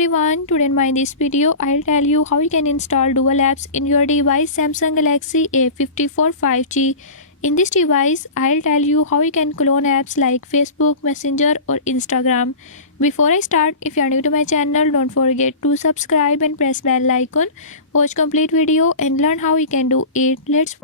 everyone, today in this video I'll tell you how you can install dual apps in your device Samsung Galaxy A54 5G. In this device I'll tell you how you can clone apps like Facebook, Messenger or Instagram. Before I start, if you are new to my channel, don't forget to subscribe and press bell icon. Watch complete video and learn how you can do it. Let's